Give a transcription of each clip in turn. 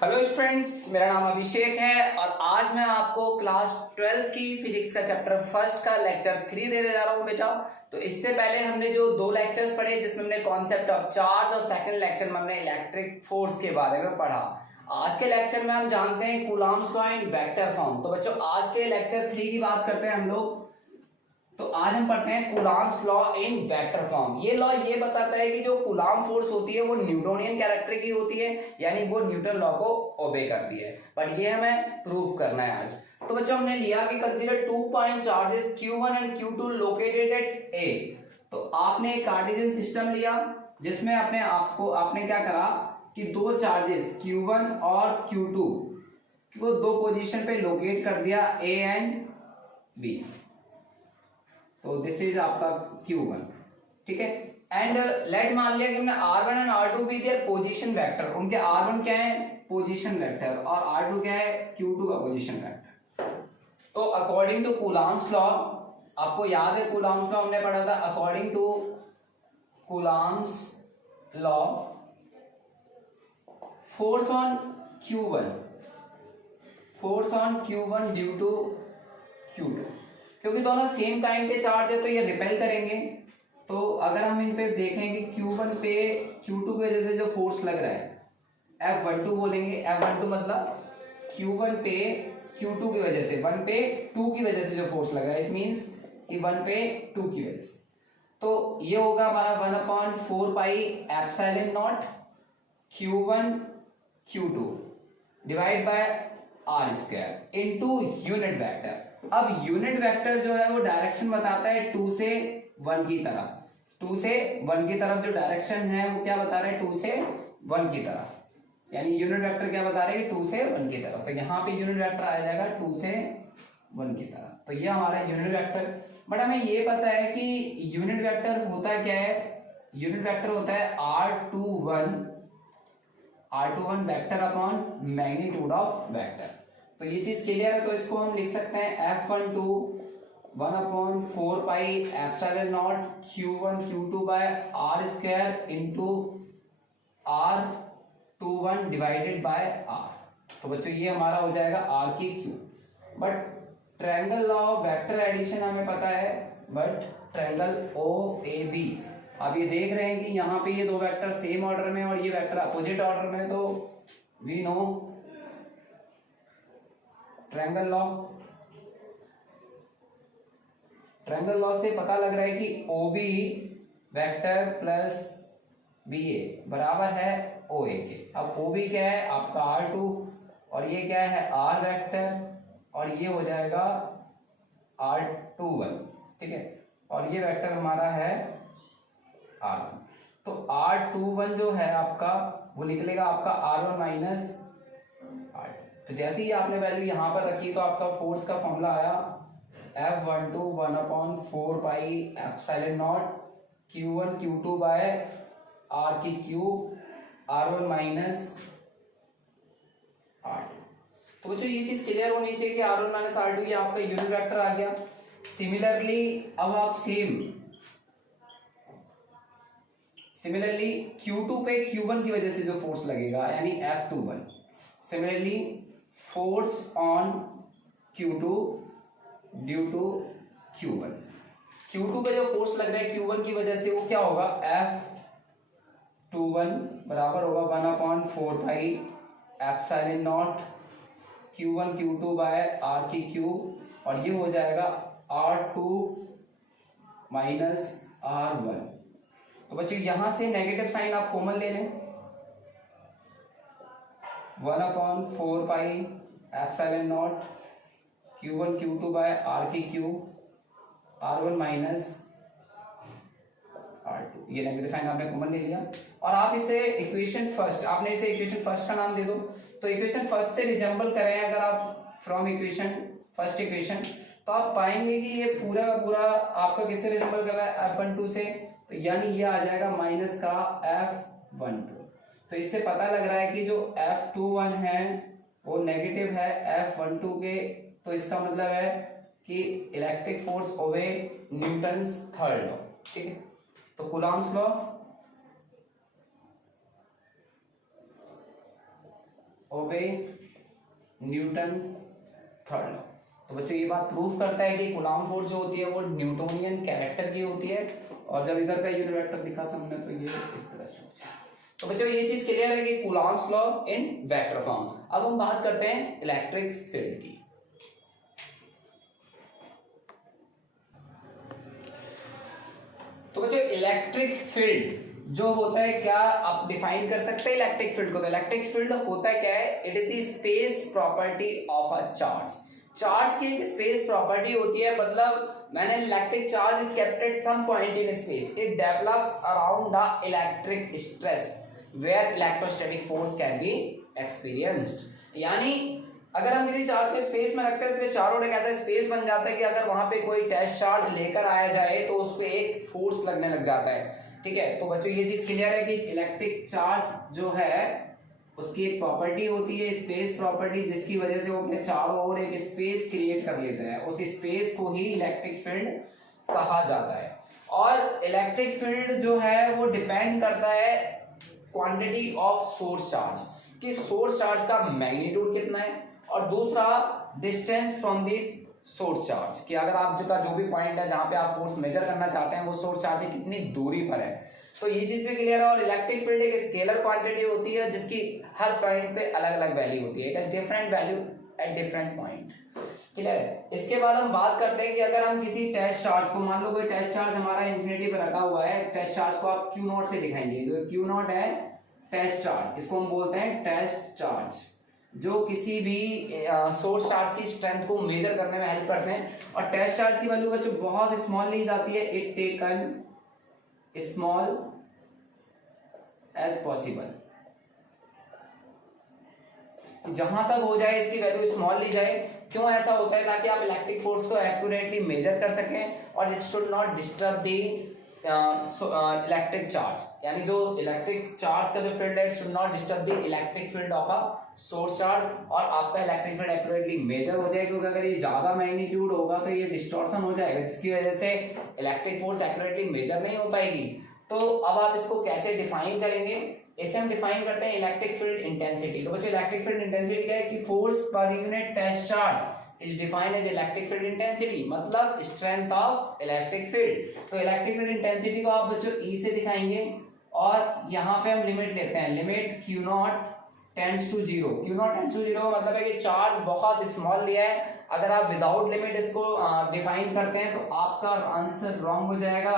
Hello students, मेरा नाम अभिषेक है और आज मैं आपको क्लास 12th की फिजिक्स का चैप्टर फर्स्ट का लेक्चर 3 देने जा रहा हूं बेटा। तो इससे पहले हमने जो दो लेक्चर्स पढ़े जिसमें हमने कॉन्सेप्ट ऑफ चार्ज और सेकंड लेक्चर में हमने इलेक्ट्रिक फोर्स के बारे में पढ़ा। आज के लेक्चर में हम जानते हैं Coulomb's law in vector form. तो बच्चों आज के लेक्चर 3 की बात करते हैं हम लोग। तो आज हम पढ़ते हैं Coulomb's law in vector form. ये लॉ ये बताता है कि जो कूलॉम फोर्स होती है वो न्यूटोनियन कैरेक्टर की होती है, यानी वो न्यूटन लॉ को ओबे करती है। बट ये हमें प्रूव करना है आज। तो बच्चों हमने लिया कि consider 2 point charges Q1 and Q2 located at A। तो आपने एक कार्टेशियन सिस्टम लिया जिसमें आपने क्या करा कि दो चार्जेस Q1 और Q2 को दो पोजीशन पे लोकेट कर दिया A एंड B। तो दिस इज आपका Q1, ठीक है। एंड लेट मान लिया कि हमने R1 एंड R2 भी देयर पोजीशन वेक्टर। उनके R1 क्या है? Position vector. और R2 क्या है? Q2 का पोजीशन वेक्टर। तो अकॉर्डिंग टू कूलॉम्स लॉ, आपको याद है कूलॉम्स लॉ हमने पढ़ा था। According to Coulomb's law, force on Q1 due to Q2, क्योंकि दोनों सेम काइंड के चार्ज है तो ये रिपेल करेंगे। तो अगर हम इन पे देखें कि Q1 पे Q2 की वजह से जो फोर्स लग रहा है F12 बोलेंगे। F12 मतलब Q1 पे Q2 की वजह से, 1 पे 2 की वजह से जो फोर्स लग रहा है, इट मीन्स कि 1 पे 2 की वजह से। तो ये होगा हमारा 1/4 pi epsilon naught Q1 Q2 divide by R square into unit vector. अब यूनिट वेक्टर जो है वो डायरेक्शन बताता है 2 से 1 की तरफ। 2 से 1 की तरफ जो डायरेक्शन है वो क्या बता रहे हैं? 2 से 1 की तरफ। यानी यूनिट वेक्टर क्या बता रहे हैं? 2 से 1 की तरफ। तो यहाँ पे यूनिट वेक्टर आ जाएगा 2 से 1 की तरफ। तो ये हमारा यूनिट वेक्टर। बट हमें ये पता है कि यूनिट वेक्टर होता क्या है? यूनिट वेक्टर होता है R21 vector upon magnitude of vector. तो ये चीज क्लियर है। तो इसको हम लिख सकते हैं F12 1/4 pi epsilon naught Q1 Q2 by R square into R21 divided by R। तो बच्चों ये हमारा हो जाएगा R की Q। But triangle law of vector addition हमें पता है, बट ट्रायंगल OAB, आप ये देख रहे हैं कि यहाँ पे ये दो वेक्टर सेम ऑर्डर में और ये वेक्टर अपोजिट ऑर्डर में। तो वी नो ट्रायंगल लॉ से पता लग रहा है कि OB वेक्टर प्लस BA बराबर है OA के। अब OB क्या है? आपका R2 और ये क्या है? R वेक्टर और ये हो जाएगा R21, ठीक है। और ये वेक्टर हमारा है R1। तो R21 जो है आपका वो निकलेगा आपका R1 माइनस R2। तो जैसे ही आपने वैल्यू यहाँ पर रखी तो आपका फोर्स का फॉर्मूला आया F12 1/4 pi epsilon naught Q1 Q2 by R की Q R1 माइनस R2। तो बच्चों ये चीज क्लियर होनी चाहिए कि R1 माइनस R2 ये आपका यूनिट वेक्टर आ गया। सिमिलरली अब आप सिमिलरली Q2 पे Q1 की वजह से जो फोर्स लगेगा यानी F21, similarly force on Q2 due to Q1 पे जो फोर्स लग रहा है Q1 की वजह से वो क्या होगा? F21 बराबर होगा 1/4 pi epsilon naught Q1 Q2 by R की Q और ये हो जाएगा R2 माइनस R1। तो बच्चों यहां से नेगेटिव साइन आप कॉमन ले लें। 1/4 pi epsilon naught Q1 Q2 by R की Q R1 माइनस R2। ये नेगेटिव साइन आपने कॉमन ले लिया और आप इसे इक्वेशन फर्स्ट का नाम दे दो। तो इक्वेशन फर्स्ट से रिजेंबल करें अगर आप फ्रॉम फर्स्ट इक्वेशन, तो आप पाएंगे कि ये पूरा का पूरा आपका किससे रिजेंबल कर रहा है? F12 से। तो यानी ये आ जाएगा माइनस का F12। तो इससे पता लग रहा है कि जो F21 है वो नेगेटिव है F12 के। तो इसका मतलब है कि electric force obeys Newton's third law, ठीक है। तो Coulomb's law obeys Newton third law. तो बच्चों ये बात प्रूफ करता है कि कूलॉम फोर्स जो होती है वो न्यूटोनियन कैरेक्टर की होती है। और जब इधर का यूनिट वेक्टर दिखा था हमने तो ये इस तरह से हो जाए। तो बच्चों ये चीज क्लियर है कि Coulomb's law in vector form. अब हम बात करते हैं इलेक्ट्रिक फील्ड की। तो बच्चों इलेक्ट्रिक फील्ड जो होता है, क्या आप डिफाइन कर सकते हैं इलेक्ट्रिक फील्ड को? तो इलेक्ट्रिक फील्ड होता है क्या है? It is the space property of a charge. Charge की एक स्पेस प्रॉपर्टी होती है, मतलब मैंने electric charge is kept at some point in space, it develops around the electric stress where electrostatic force can be experienced. यानी अगर हम किसी चार्ज को स्पेस में रखते हैं तो चारों ओर एक ऐसा स्पेस बन जाता है कि अगर वहां पे कोई टेस्ट चार्ज लेकर आया जाए तो उस पर एक फोर्स लगने लग जाता है। ठीक है, तो बच्चों ये चीज क्लियर है कि इलेक्ट्रिक चार्ज जो है उसकी एक प्रॉपर्टी होती है स्पेस प्रॉपर्टी, जिसकी वजह से वो अपने चारों ओर एक स्पेस क्रिएट कर लेता है। उस स्पेस को ही इलेक्ट्रिक फील्ड कहा जाता है। और इलेक्ट्रिक फील्ड जो है वो डिपेंड करता है क्वांटिटी ऑफ सोर्स चार्ज, कि सोर्स चार्ज का मैग्नीट्यूड कितना है, और दूसरा distance from the source charge, कि अगर आप जो भी पॉइंट है जहां पे आप फोर्स मेजर करना चाहते हैं वो सोर्स चार्ज की कितनी दूरी पर है। तो ये चीज भी क्लियर है। और इलेक्ट्रिक फील्ड एक स्केलर क्वांटिटी होती है जिसकी हर पॉइंट पे अलग अलग वैल्यू होती है, it has different value at different point. Clear है। इसके बाद हम बात करते हैं कि अगर हम किसी टेस्ट चार्ज को, मान लो कोई टेस्ट चार्ज हमारा इन्फिनिटी पर रखा हुआ है, टेस्ट चार्ज को आप क्यू नॉट से दिखाएंगे, तो क्यू नॉट है टेस्ट चार्ज, इसको हम बोलते हैं टेस्ट चार्ज, जो किसी भी सोर्स चार्ज की स्ट्रेंथ को मेजर करने में हेल्प करते हैं। और टेस्ट चार्ज की वैल्यू बच्चों बहुत स्मॉल ली जाती है, it taken small as possible, जहां तक हो जाए इसकी वैल्यू स्मॉल ली जाए। क्यों ऐसा होता है? ताकि आप इलेक्ट्रिक फोर्स को एक्यूरेटली मेजर कर सकें और it should not disturb the electric charge, यानी जो इलेक्ट्रिक चार्ज का जो फील्ड है it should not disturb the electric field of a source charge, और आपका इलेक्ट्रिक फील्ड एक्यूरेटली मेजर हो जाएगा। क्योंकि अगर ये ज्यादा मैग्नीट्यूड होगा तो ये डिस्टॉर्शन हो जाएगा, जिसकी वजह से इलेक्ट्रिक फोर्स एक्यूरेटली मेजर नहीं हो पाएगी। तो अब आप इसको कैसे डिफाइन करेंगे? इसे हम डिफाइन करते हैं इलेक्ट्रिक फील्ड इंटेंसिटी। तो बच्चों इलेक्ट्रिक फील्ड इंटेंसिटी क्या है? कि force per unit test charge is defined as electric field intensity, मतलब strength of electric field। तो electric field intensity को आप बच्चों E से दिखाएंगे, और यहाँ पे हम लिमिट लेते हैं, limit Q naught tends to zero. Q naught tends to zero मतलब है कि चार्ज बहुत स्मॉल लिया है। अगर आप विदाउट लिमिट इसको डिफाइन करते हैं तो आपका आंसर रॉन्ग हो जाएगा।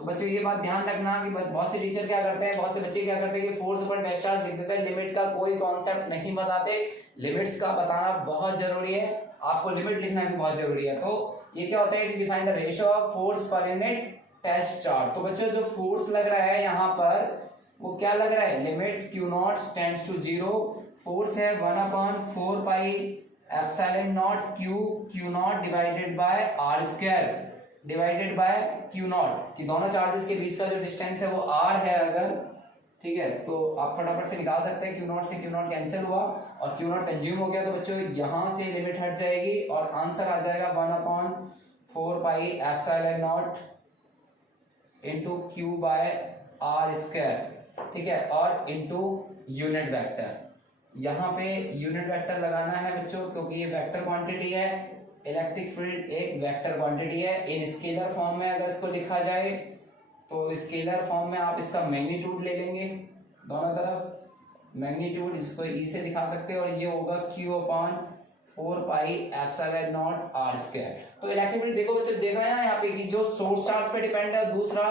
तो बच्चों ये बात ध्यान रखना कि बहुत से टीचर क्या करते हैं, बहुत से बच्चे क्या करते हैं कि फोर्स अपन टेस्ट चार्ज लिख देते हैं, लिमिट का कोई कॉन्सेप्ट नहीं बताते। लिमिट्स का बताना बहुत जरूरी है, आपको लिमिट लिखना भी बहुत जरूरी है। तो ये क्या होता है? It define the ratio of force per unit test charge. तो बच्चों जो फोर्स लग रहा है यहाँ पर वो क्या लग रहा है? Limit Q naught tends to zero, force है 1/4 pi epsilon naught Q naught divided by r square divided by Q naught, कि दोनों चार्जेस के बीच का जो डिस्टेंस है वो r है अगर, ठीक है, तो आप फटाफट से निकाल सकते हैं। Q नॉट से Q नॉट कैंसिल हुआ और Q नॉट कंज्यूम हो गया, तो बच्चों यहाँ से लिमिट हट जाएगी और आंसर आ जाएगा 1/4 pi epsilon naught into Q by r square, ठीक है, और इंटू यूनिट वेक्टर। यहाँ पे यूनिट वेक्टर लगाना है बच्चों, क्योंकि ये वेक्टर क्वांटिटी है। इलेक्ट्रिक फील्ड एक वेक्टर क्वांटिटी है। इन स्केलर फॉर्म में अगर इसको लिखा जाए तो स्केलर फॉर्म में आप इसका मैग्नीट्यूड ले लेंगे, दोनों तरफ मैग्नीट्यूड, इसको ई से दिखा सकते हैं, और ये होगा Q/4 pi epsilon not r square. तो इलेक्ट्रिक फील्ड देखो बच्चों, देखा है ना यहाँ पे कि जो सोर्स चार्ज पे डिपेंड है, दूसरा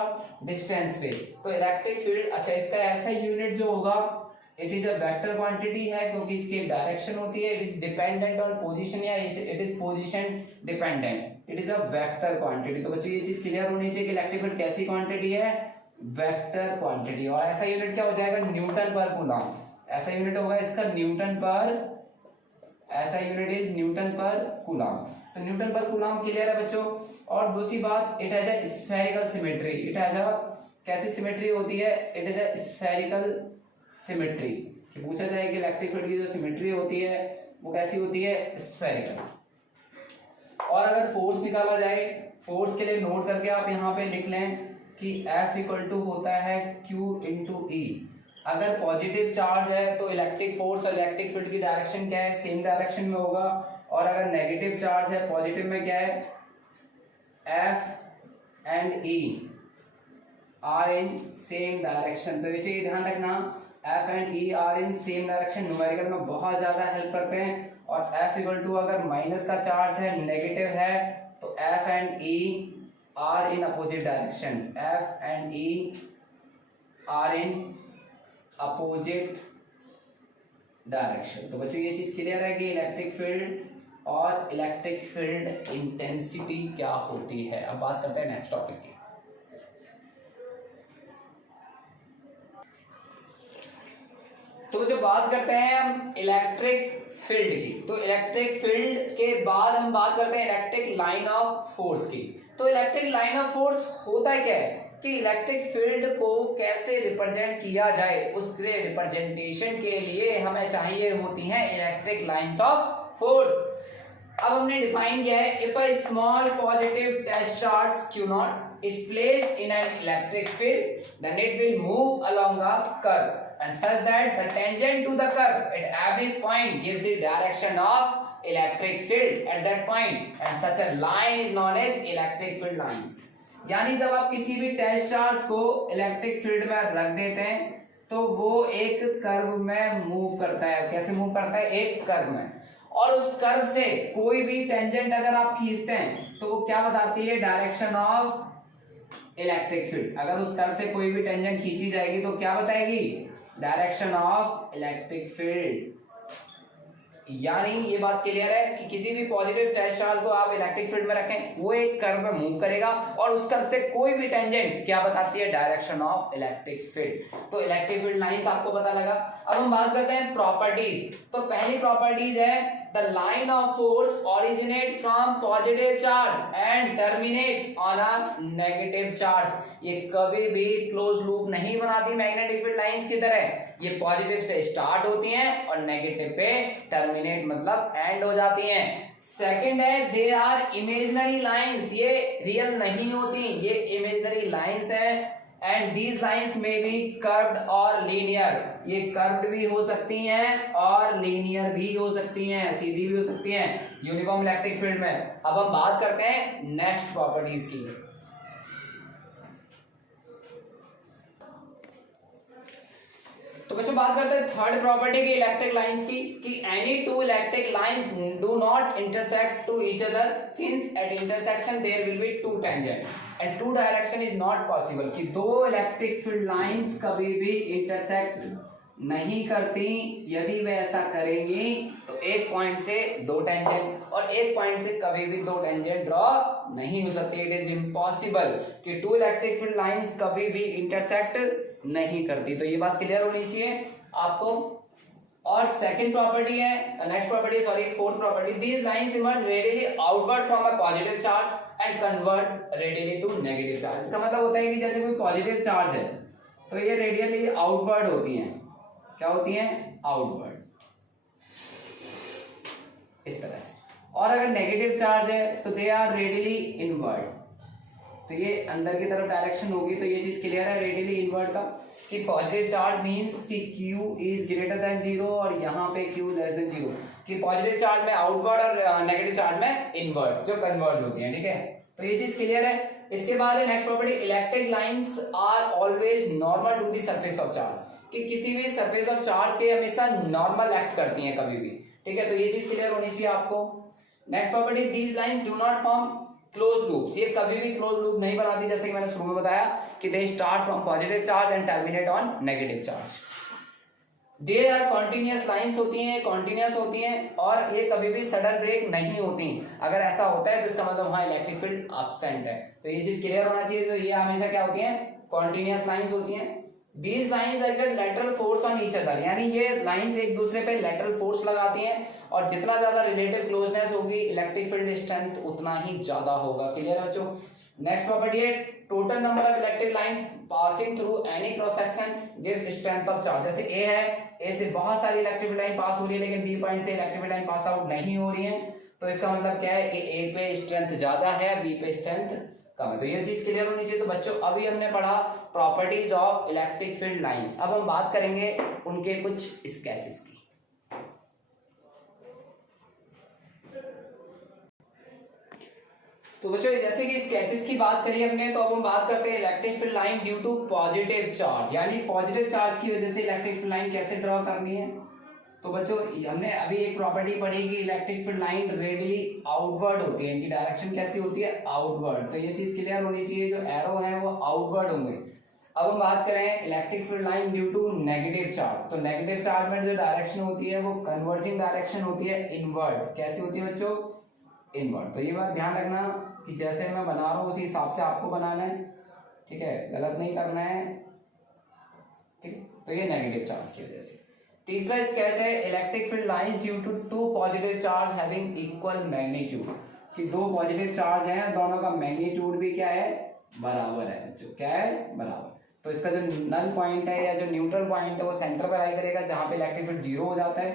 डिस्टेंस पे। तो इलेक्ट्रिक फील्ड, अच्छा इसका ऐसा यूनिट जो होगा, it is a vector quantity है, क्योंकि इसकी एक डायरेक्शन होती है, it is dependent on position, या it is position dependent, it is a vector quantity. तो बच्चों ये चीज क्लियर होनी चाहिए कि इलेक्ट्रिक फील्ड कैसी क्वांटिटी है? Vector quantity. और ऐसा यूनिट क्या हो जाएगा? न्यूटन पर कूलम। ऐसा यूनिट होगा इसका न्यूटन पर, ऐसा यूनिट इज न्यूटन पर कूलम। तो न्यूटन पर कूलम क्लियर है बच्चों। और दूसरी बात, it has a spherical symmetry. It has a कैसी सिमेट्री होती है? It is a spherical symmetry. पूछा जाए कि इलेक्ट्रिक फील्ड की जो सिमेट्री होती है वो कैसी होती है? स्फेरिकल। और अगर फोर्स निकाला जाए, फोर्स के लिए नोट करके आप यहाँ पे लिख लें कि F इक्वल टू होता है Q इंटू ई। अगर पॉजिटिव चार्ज है तो इलेक्ट्रिक फोर्स और इलेक्ट्रिक फील्ड की डायरेक्शन क्या है, सेम डायरेक्शन में होगा। और अगर नेगेटिव चार्ज है, पॉजिटिव में क्या है, F and E are in same direction. तो ये चीज ध्यान रखना, F and E are in same direction numerical में बहुत ज्यादा हेल्प करते हैं। और F इक्वल टू अगर माइनस का चार्ज है, नेगेटिव है, तो F and E are in opposite direction. F and E are in opposite direction. तो बच्चों ये चीज क्लियर है कि इलेक्ट्रिक फील्ड और इलेक्ट्रिक फील्ड इंटेंसिटी क्या होती है। अब बात करते हैं नेक्स्ट टॉपिक की। तो जो बात करते हैं हम इलेक्ट्रिक फील्ड की, तो इलेक्ट्रिक फील्ड के बाद हम बात करते हैं इलेक्ट्रिक लाइन ऑफ फोर्स की। तो इलेक्ट्रिक लाइन ऑफ फोर्स होता क्या है कि इलेक्ट्रिक फील्ड को कैसे रिप्रेजेंट किया जाए, उसके रिप्रेजेंटेशन के लिए हमें चाहिए होती हैं इलेक्ट्रिक लाइंस ऑफ फोर्स। अब हमने डिफाइन किया है, if a small positive test charge Q naught is placed in an electric field, then it will move along a curve and such that the tangent to the curve at every point gives the direction of electric field at that point, and such a line is known as electric field lines। यानी जब आप किसी भी test charge को electric field में रख देते हैं तो वो एक कर्व में मूव करता है। कैसे मूव करता है, एक कर्व में। और उस कर्व से कोई भी टेंजेंट अगर आप खींचते हैं तो वो क्या बताती है, डायरेक्शन ऑफ इलेक्ट्रिक फील्ड। अगर उस कर्व से कोई भी टेंजेंट खींची जाएगी तो क्या बताएगी, डायरेक्शन ऑफ इलेक्ट्रिक फील्ड। यानी ये बात क्लियर है कि किसी भी पॉजिटिव चार्ज चार्ज को आप इलेक्ट्रिक फील्ड में रखें, वो एक कर्व में मूव करेगा और उस कर्व से कोई भी टेंजेंट क्या बताती है, डायरेक्शन ऑफ इलेक्ट्रिक फील्ड। तो इलेक्ट्रिक फील्ड लाइंस आपको पता लगा। अब हम बात करते हैं प्रॉपर्टीज। तो पहली प्रॉपर्टीज है, the line of force originate from positive charge and terminate on a negative charge। ये कभी भी क्लोज लूप नहीं बनाती मैग्नेटिक फील्ड लाइंस की तरह। ये पॉजिटिव से स्टार्ट होती हैं और नेगेटिव पे टर्मिनेट मतलब एंड हो जाती हैं। सेकंड है, दे आर इमेजिनरी लाइंस। ये रियल नहीं होती, ये इमेजिनरी लाइंस हैं। एंड दीज लाइंस में बी कर्व्ड और लीनियर। ये कर्व्ड भी हो सकती हैं और लीनियर भी हो सकती हैं, सीधी भी हो सकती हैं यूनिफॉर्म इलेक्ट्रिक फील्ड में। अब हम बात करते हैं नेक्स्ट प्रॉपर्टीज की। तो बच्चों बात करते हैं थर्ड प्रॉपर्टी की इलेक्ट्रिक लाइंस की, कि any two electric lines do not intersect to each other since at intersection there will be two tangent and two direction is not possible. कि दो इलेक्ट्रिक फील्ड लाइंस कभी भी intersect नहीं करती। यदि वे ऐसा करेंगी तो एक पॉइंट से दो टेंजेंट और एक पॉइंट से कभी भी दो टेंजेंट ड्रॉ नहीं हो सकती। इट इज इम्पॉसिबल कि टू इलेक्ट्रिक फील्ड लाइंस कभी भी इंटरसेक्ट नहीं करती। तो ये बात क्लियर होनी चाहिए आपको। और सेकंड प्रॉपर्टी है, next property sorry fourth property, these lines emerge radially outward from a positive charge and converge radially to negative charge. इसका मतलब होता है कि जैसे कोई पॉजिटिव चार्ज है तो ये रेडियली आउटवर्ड होती हैं। क्या होती हैं, आउटवर्ड, इस तरह से। और अगर नेगेटिव चार्ज है तो दे आर रेडियली इनवर्ड। तो ये अंदर की तरफ डायरेक्शन होगी। तो ये चीज क्लियर है रेडियली इनवर्ड का, कि पॉजिटिव चार्ज मींस कि Q इज ग्रेटर देन 0 और यहाँ पे Q लेस देन 0। कि पॉजिटिव चार्ज में आउटवर्ड और नेगेटिव चार्ज में इनवर्ड जो कन्वर्ज होती हैं। ठीक है, तो ये चीज क्लियर है। इसके बाद है next property, electric lines are always normal to the surface of charge. कि किसी भी सरफेस ऑफ चार्ज के हमेशा नॉर्मल एक्ट करती हैं कभी भी। ठीक है, तो ये चीज क्लियर होनी चाहिए आपको। Next property, these lines do not form close loops. ये कभी भी क्लोज लूप नहीं बनाती, जैसे कि मैंने शुरू में बताया कि they start from positive charge and terminate on negative charge. There are continuous lines होती हैं, कॉन्टिन्यूअस होती हैं और ये कभी भी सडन ब्रेक नहीं होती। अगर ऐसा होता है तो इसका मतलब वहां इलेक्ट्रिक फील्ड एब्सेंट है। तो ये चीज क्लियर होना चाहिए। तो ये हमेशा क्या होती हैं, कॉन्टिन्यूअस लाइंस होती हैं। These lines exert lateral force on each other। यानी ये लाइंस एक दूसरे पे lateral force लगाती हैं और जितना ज्यादा रिलेटिव क्लोजनेस होगी इलेक्ट्रिक फील्ड स्ट्रेंथ उतना ही ज्यादा होगा। क्लियर है बच्चों। नेक्स्ट प्रॉपर्टी है, total number of electric line passing through any cross section gives strength of charge. जैसे ए है, ए से बहुत सारी इलेक्ट्रिक लाइन पास हो रही है लेकिन बी पॉइंट से इलेक्ट्रिक लाइन पास आउट नहीं हो रही है। तो इसका मतलब क्या है कि ए पे स्ट्रेंथ ज्यादा है, बी पे स्ट्रेंथ कम है। तो ये चीज क्लियर होनी चाहिए। तो बच्चों अभी हमने पढ़ा properties of electric field lines. अब हम बात करेंगे उनके कुछ स्केचेस की। तो बच्चों जैसे कि स्केचेस की बात करी हमने, तो अब हम बात करते हैं electric field line due to positive charge, यानी पॉजिटिव चार्ज की वजह से इलेक्ट्रिक फील्ड लाइन कैसे ड्रॉ करनी है। तो बच्चों हमने अभी एक प्रॉपर्टी पढ़ी कि electric field line radially outward होती है, इनकी डायरेक्शन कैसी होती है, आउटवर्ड। तो ये चीज क्लियर होनी चाहिए, जो एरो है वो आउटवर्ड होंगे। अब हम बात करें electric field line due to negative charge. तो नेगेटिव चार्ज में जो डायरेक्शन होती है वो कन्वर्जिंग डायरेक्शन होती है, इनवर्ड। कैसी होती है बच्चों, इनवर्ड। तो ये बात ध्यान रखना कि जैसे मैं बना रहा हूँ उसी हिसाब से आपको बनाना है, ठीक है, गलत नहीं करना है, ठीक। तो ये नेगेटिव चार्ज की वजह से। तीसरा स्केच है electric field lines due to two positive charge having equal magnitude, कि दो पॉजिटिव चार्ज हैं, दोनों का मैग्नीट्यूड भी क्या है, बराबर है। जो क्या है, बराबर। तो इसका जो नल पॉइंट है या जो न्यूट्रल पॉइंट है वो सेंटर पर लाई करेगा, जहां पे इलेक्ट्रिक फील्ड जीरो हो जाता है।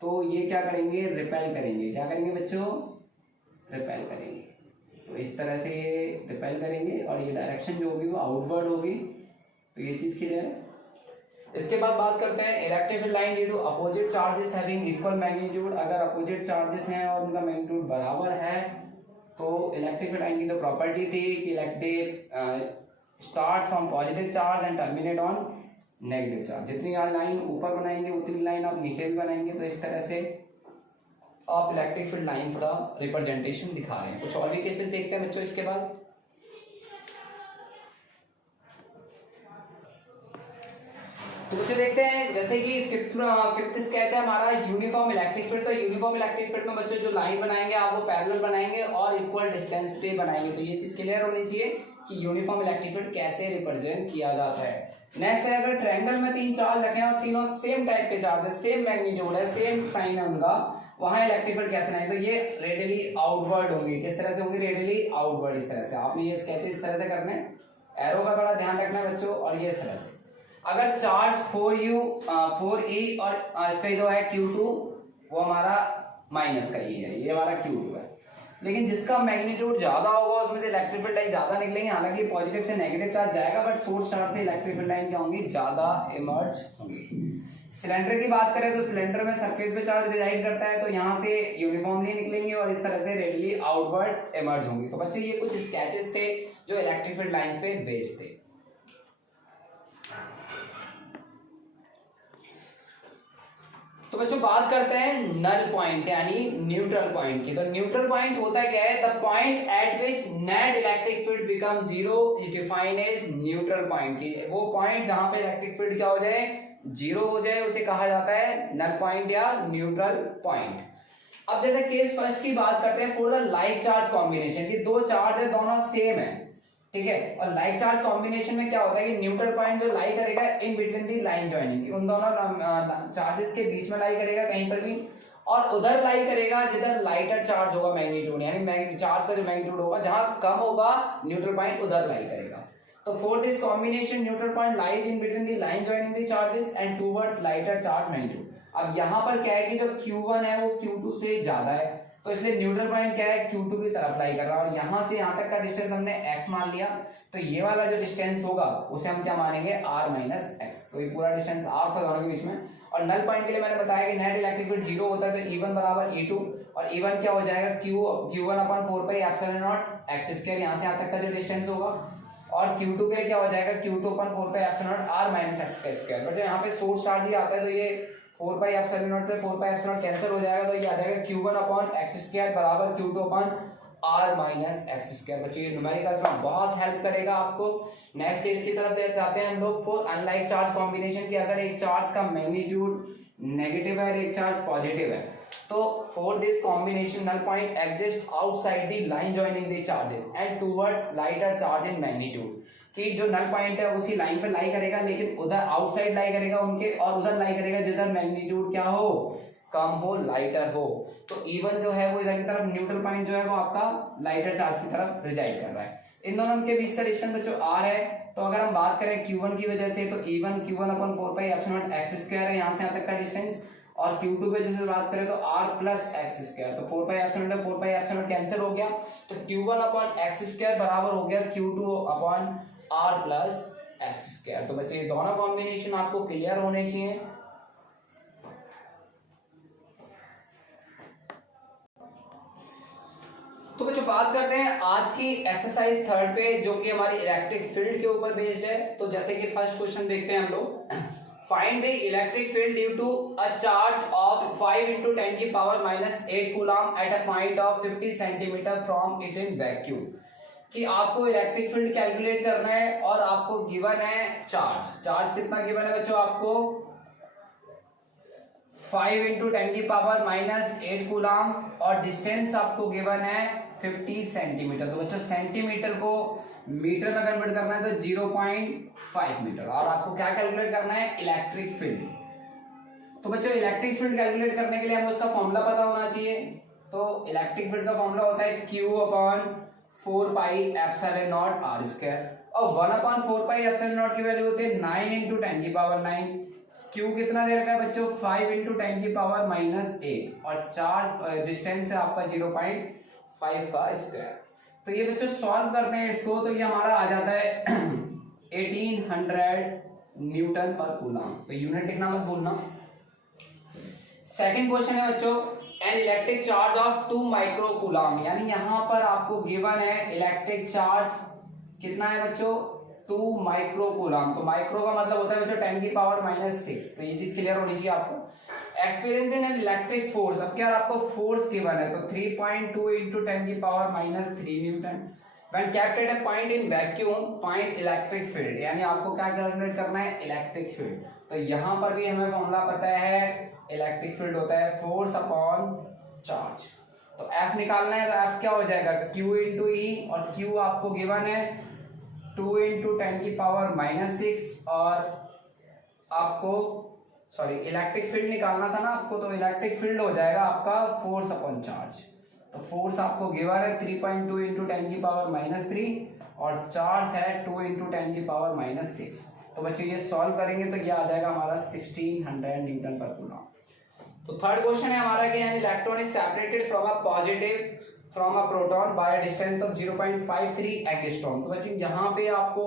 तो ये क्या करेंगे, रिपेल करेंगे। क्या करेंगे बच्चों, रिपेल करेंगे। तो इस तरह से ये रिपेल करेंगे और ये डायरेक्शन जो होगी वो आउटवर्ड होगी। तो ये चीज क्लियर है। इसके बाद बात करते हैं electric field line due to opposite charges having equal magnitude. अगर अपोजिट चार्जेस हैं और उनका मैग्नीट्यूड बराबर है तो इलेक्ट्रिक फील्ड लाइन की जो प्रॉपर्टी थी कि electric start from positive charge and terminate on negative charge. जितनी लाइन ऊपर बनाएंगे उतनी लाइन आप नीचे भी बनाएंगे। तो इस तरह से आप इलेक्ट्रिक फील्ड लाइंस का रिप्रेजेंटेशन दिखा रहे हैं। कुछ और भी केसेस देखते हैं बच्चों इसके बाद। तो बच्चों देखते हैं जैसे कि फिफ्थ स्केच है हमारा यूनिफॉर्म इलेक्ट्रिक फील्ड। तो यूनिफॉर्म इलेक्ट्रिक फील्ड में बच्चों जो लाइन बनाएंगे आप वो पैरेलल बनाएंगे और इक्वल डिस्टेंस पे बनाएंगे। तो ये चीज क्लियर होनी चाहिए कि यूनिफॉर्म इलेक्ट्रिक फील्ड कैसे रिप्रेजेंट किया जाता है। नेक्स्ट है अगर ट्रायंगल में तीन चार्ज रखे हैं और तीनों सेम टाइप के चार्ज है, सेम मैग्नीट्यूड है, सेम साइन है उनका, वहां इलेक्ट्रिक फील्ड कैसे बनाएंगे। तो ये रेडियली आउटवर्ड होंगे। किस तरह से होंगे, रेडियली आउटवर्ड। इस तरह से आपने ये स्केच इस तरह से करने, एरो का बड़ा ध्यान रखना है बच्चों। और ये इस तरह से अगर चार्ज 4e और इस पे जो है Q2 वो हमारा माइनस का है, ये हमारा Q2 है, लेकिन जिसका मैग्नीट्यूड ज्यादा होगा उसमें से इलेक्ट्रिक फील्ड लाइन ज्यादा निकलेंगे। हालांकि पॉजिटिव से नेगेटिव चार्ज जाएगा बट सोर्स चार्ज से इलेक्ट्रिक फील्ड लाइन क्या होंगी, ज्यादा इमर्ज होंगी। सिलेंडर की बात करें तो सिलेंडर में सरफेस पे चार्ज रिजाइड करता है, तो यहाँ से यूनिफॉर्मली निकलेंगे और इस तरह से रेडियली आउटवर्ड इमर्ज होंगी। तो बच्चों ये कुछ स्केचेस थे जो इलेक्ट्रिक फील्ड लाइंस पे बेस्ड थे। तो बच्चों बात करते हैं नल पॉइंट यानी न्यूट्रल पॉइंट की। तो न्यूट्रल पॉइंट होता क्या है, the point at which net electric field become zero is defined as neutral point की। वो पॉइंट जहां पे इलेक्ट्रिक फील्ड क्या हो जाए, जीरो हो जाए, उसे कहा जाता है नल पॉइंट या न्यूट्रल पॉइंट। अब जैसे केस फर्स्ट की बात करते हैं for the like charge combination की, दो चार्ज है दोनों सेम है, ठीक है। और लाइक चार्ज कॉम्बिनेशन में क्या होता है कि न्यूट्रल पॉइंट जो लाई करेगा in between the line joining, उन दोनों चार्जेस के बीच में लाई करेगा कहीं पर भी, और उधर लाई करेगा जिधर लाइटर चार्ज होगा मैग्नीट्यूड, यानी चार्ज का जो मैग्नीट्यूड होगा जहां कम होगा न्यूट्रल पॉइंट उधर लाई करेगा। तो for this combination neutral point lies in between the line joining the charges and towards lighter charge magnitude. अब यहाँ पर क्या है कि जो Q1 है वो Q2 से ज्यादा है, तो इसलिए न्यूट्रल पॉइंट क्या है, Q2 की तरफ लाई कर रहा है। और यहाँ से यहाँ तक का डिस्टेंस हमने x मान लिया, तो ये वाला जो डिस्टेंस होगा उसे हम क्या मानेंगे, r माइनस एक्स। तो ये पूरा डिस्टेंस r था दोनों के बीच में। और नल पॉइंट के लिए मैंने बताया कि नेट इलेक्ट्रिक फील्ड जीरो होता है, तो E1 बराबर E2, और E1 क्या हो जाएगा, Q1 upon 4 pi epsilon not x square, यहाँ से यहाँ तक का जो डिस्टेंस होगा। और Q2 के लिए क्या हो जाएगा, Q2 upon 4 pi epsilon not r minus x का स्क्वायर। बट यहाँ पे सोर्स चार्ज ही आता है, तो ये 4 पाई एप्सिलॉन नॉट से 4 पाई एप्सिलॉन कैंसिल हो जाएगा, तो ये आ जाएगा Q1 अपॉन एक्स स्क्वायर बराबर Q2 upon r minus x square. बच्चों ये न्यूमेरिकल्स में बहुत हेल्प करेगा आपको। नेक्स्ट केस की तरफ जाते हैं हम लोग फॉर अनलाइक चार्ज कॉम्बिनेशन की। अगर एक चार्ज का मैग्नीट्यूड नेगेटिव है और एक चार्ज पॉजिटिव है, तो for this combination null point exist outside the line joining the charges and towards lighter charge in magnitude, कि जो नल पॉइंट है उसी लाइन पर लाई करेगा लेकिन उधर आउटसाइड लाई करेगा उनके, और उधर लाई करेगा जिधर मैग्नीट्यूड क्या हो, कम हो, लाइटर हो। तो E1 जो है वो इधर की तरफ, न्यूट्रल पॉइंट जो है वो आपका लाइटर चार्ज की तरफ रिजाइड कर रहा है। इन दोनों के बीच का डिस्टेंस बच्चों r है। तो अगर हम बात करें Q1 की वजह से, तो E1 Q1 upon 4 pi epsilon not x square है, यहाँ से यहाँ तक का डिस्टेंस। और Q2 पे जैसे बात करें तो R प्लस एक्स स्क्वायर, तो 4 पाई कैंसिल हो गया, तो Q1 अपॉन एक्स स्क्वायर बराबर हो गया Q2 upon R plus x square. तो बच्चे ये दोनों कॉम्बिनेशन आपको क्लियर होने चाहिए। तो बच्चों बात करते हैं आज की एक्सरसाइज 3 पे, जो कि हमारी इलेक्ट्रिक फील्ड के ऊपर बेस्ड है। तो जैसे कि फर्स्ट क्वेश्चन देखते हैं हम लोग, find the electric field due to a charge of 5 × 10⁻⁸ coulomb at a point of 50 centimetre from it in vacuum. कि आपको इलेक्ट्रिक फील्ड कैलकुलेट करना है और आपको गिवन है चार्ज कितना गिवन है बच्चों, आपको 5 × 10⁻⁸ कूलम, और डिस्टेंस आपको गिवन है 50 सेंटीमीटर। तो बच्चों सेंटीमीटर को मीटर में कन्वर्ट करना है तो 0.5 मीटर, और आपको क्या कैलकुलेट करना है, इलेक्ट्रिक फील्ड। तो बच्चों इलेक्ट्रिक फील्ड कैलकुलेट करने के लिए हमें उसका फॉर्मूला पता होना चाहिए। तो इलेक्ट्रिक फील्ड का फॉर्मूला होता है Q/4πε0r², और 1/4πε0 की वैल्यू होती है 9 × 10⁹। Q कितना दे रखा है बच्चों, 5 × 10⁻⁸, और चार्ज डिस्टेंस है आपका 0.5 का स्क्वायर। तो ये बच्चों सॉल्व करते हैं इसको, तो ये हमारा आ जाता है 1800 न्यूटन पर कूलम। तो यूनिट लिखना मत भूलना। सेकंड क्वेश्चन है बच्चों, an electric charge of 2 micro coulomb, यानी यहां पर आपको गिवन है इलेक्ट्रिक चार्ज कितना है बच्चों, 2 माइक्रो कूलम। तो माइक्रो का मतलब होता है बच्चों 10⁻⁶। तो ये चीज क्लियर होनी चाहिए आपको। Experience in an electric force, अब क्या आपको फोर्स गिवन है, तो 3.2 × 10⁻³ Newton. When kept at a point in vacuum find electric field, यानी आपको क्या कैलकुलेट करना है, इलेक्ट्रिक फील्ड। तो यहां पर भी हमें फॉर्मूला पता है, इलेक्ट्रिक फील्ड होता है फोर्स अपॉन चार्ज। तो F निकालना है, तो F क्या हो जाएगा, Q × E, और Q आपको गिवन है 2 × 10⁻⁶, और आपको इलेक्ट्रिक फील्ड निकालना था ना आपको, तो इलेक्ट्रिक फील्ड हो जाएगा आपका फोर्स अपॉन चार्ज। तो फोर्स आपको गिवन है 3.2 × 10⁻⁻3, और चार्ज है 2 × 10⁻⁶। तो बच्चों ये सॉल्व करेंगे तो ये आ जाएगा हमारा 1600 न्यूटन पर कूलम। तो थर्ड क्वेश्चन है हमारा कि an electron is separated from a proton by distance of 0.53 angstrom. तो बच्चों यहाँ पे आपको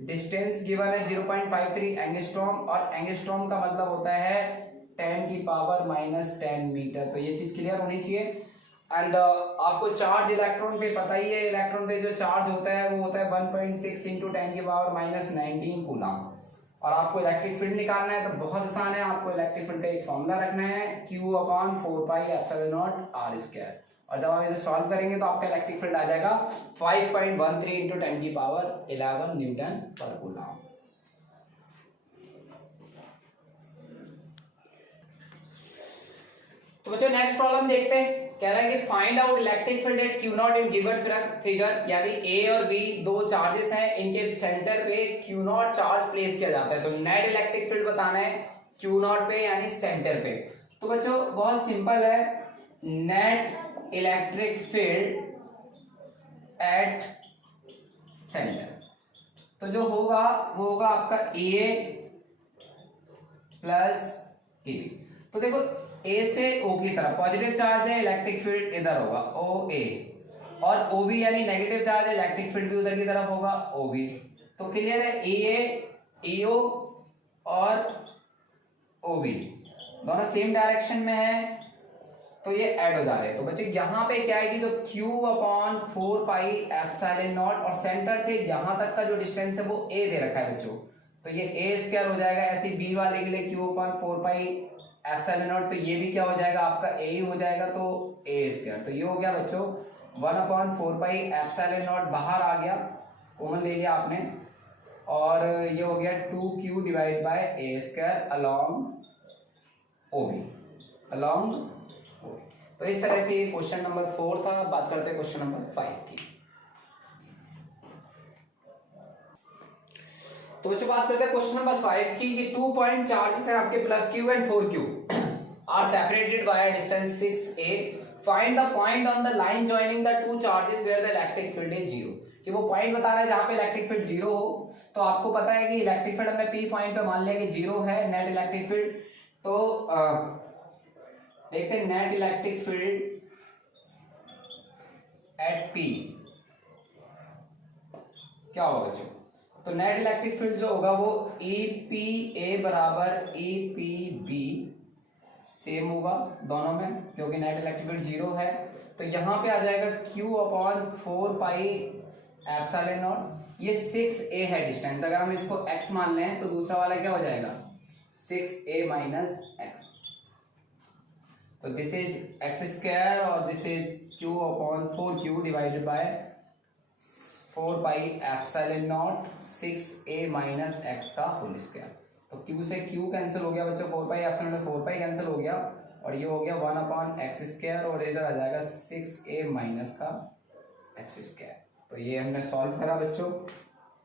डिस्टेंस गिवन है 0.53 एंगस्ट्रॉम, और एंगस्ट्रॉम का मतलब होता है 10⁻⁻10 मीटर। तो ये चीज क्लियर होनी चाहिए। एंड आपको चार्ज इलेक्ट्रॉन पे पता ही है, इलेक्ट्रॉन पे जो चार्ज होता है वो होता है 1.6 × 10⁻⁻19 कूलम। और आपको इलेक्ट्रिक फील्ड निकालना है, तो बहुत आसान है, आपको इलेक्ट्रिक फील्ड का एक फॉर्मूला रखना है, Q/4πε0r²। और जब आप इसे सॉल्व करेंगे तो आपका इलेक्ट्रिक फील्ड आ जाएगा 5.13 × 10⁻11 न्यूटन पर कूलम। तो बच्चों नेक्स्ट प्रॉब्लम देखते हैं। कह रहा है कि find out electric field at Q0 in given figure, यानी A और B दो चार्जेस हैं, इनके सेंटर पे Q0 चार्ज प्लेस किया जाता है। तो नेट इलेक्ट्रिक फील्ड बताना है Q0 पे, यानी सेंटर पे। तो बच्चों बहुत सिंपल है, net electric field at centre, तो जो होगा वो होगा आपका AA प्लस AB। तो देखो A से O की तरफ पॉजिटिव चार्ज है, इलेक्ट्रिक फील्ड इधर होगा OA, और OB यानी नेगेटिव चार्ज है, इलेक्ट्रिक फील्ड भी उधर की तरफ होगा OB। तो क्लियर है, AA EO और OB दोनों सेम डायरेक्शन में है, तो ये ऐड हो जा रहे हैं। तो बच्चे यहाँ पे क्या है कि जो Q/4πε0, और सेंटर से यहाँ तक का जो डिस्टेंस है वो A दे रखा है बच्चों, तो ये A² हो जाएगा। ऐसे B वाले के लिए Q/4πε0, तो ये भी क्या हो जाएगा आपका A ही हो जाएगा, तो A²। तो ये हो गया बच्चों 1/4πε0 बाहर आ गया, कॉमन ले लिया आपने, और ये हो गया 2Q/A² अलॉन्ग OB। तो इस तरह से क्वेश्चन नंबर 4 था। बात करते हैं क्वेश्चन नंबर 5 की। तो बच्चों बात करते हैं क्वेश्चन नंबर 5 की। ये 2 पॉइंट चार्जेस हैं आपके +Q and 4Q are separated by distance 6a। Find the point on the line joining the two charges where the electric field is 0। कि वो पॉइंट बताना है जहां पे इलेक्ट्रिक फील्ड 0 हो। तो आपको पता है कि इलेक्ट्रिक फील्ड हमने P पॉइंट पे मान लिया कि 0 है नेट इलेक्ट्रिक फील्ड। तो देखते हैं net electric field at P क्या होगा बच्चों। तो नेट इलेक्ट्रिक फील्ड जो होगा वो EPA बराबर EPB सेम होगा दोनों में, क्योंकि नेट इलेक्ट्रिक फील्ड 0 है। तो यहाँ पे आ जाएगा Q upon 4 pi epsilon not. ये 6A है डिस्टेंस, अगर हम इसको x मान लें तो दूसरा वाला क्या हो जाएगा 6A माइनस x। तो दिस इज x स्क्वायर और this is Q upon 4Q divided by 4 pi epsilon not 6A minus x का होल स्क्वायर। तो Q से Q कैंसिल हो गया बच्चों, 4 पाई एप्सिलॉन नॉट 4 पाई कैंसिल हो गया और ये हो गया 1 अपॉन x स्क्वायर और इधर आ जाएगा 6A माइनस का x स्क्वायर। तो ये हमने सॉल्व करा बच्चों,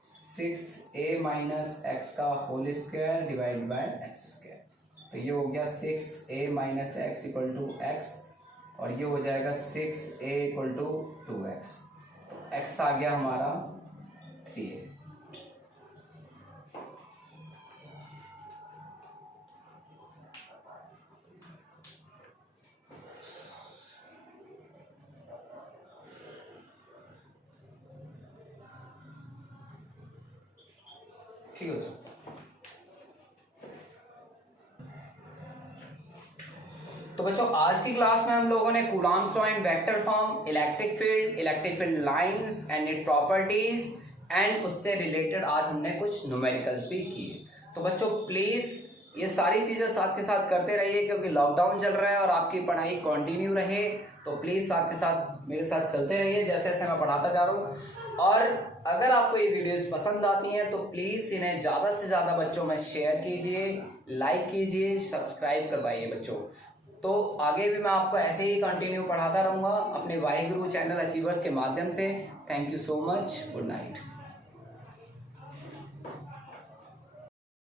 6A माइनस x का whole square divide by x square. तो ये हो गया 6A minus x equal to x और ये हो जाएगा 6A equal to 2x। x आ गया हमारा 3A। ठीक है बच्चों। तो बच्चों आज की क्लास में हम लोगों ने Coulomb's law in vector form, electric field lines and it properties and उससे रिलेटेड आज हमने कुछ न्यूमेरिकल्स भी किए। तो बच्चों प्लीज ये सारी चीजें साथ के साथ करते रहिए, क्योंकि लॉकडाउन चल रहा है और आपकी पढ़ाई कंटिन्यू रहे। तो प्लीज साथ के साथ मेरे साथ चलते रहिए जैसे जैसे मैं पढ़ाता जा रहा हूँ। और अगर आपको ये वीडियोस पसंद आती हैं तो प्लीज़ इन्हें ज़्यादा से ज़्यादा बच्चों में शेयर कीजिए, लाइक कीजिए, सब्सक्राइब करवाइए बच्चों। तो आगे भी मैं आपको ऐसे ही कंटिन्यू पढ़ाता रहूँगा अपने वाहिगुरु चैनल अचीवर्स के माध्यम से। Thank you so much, good night.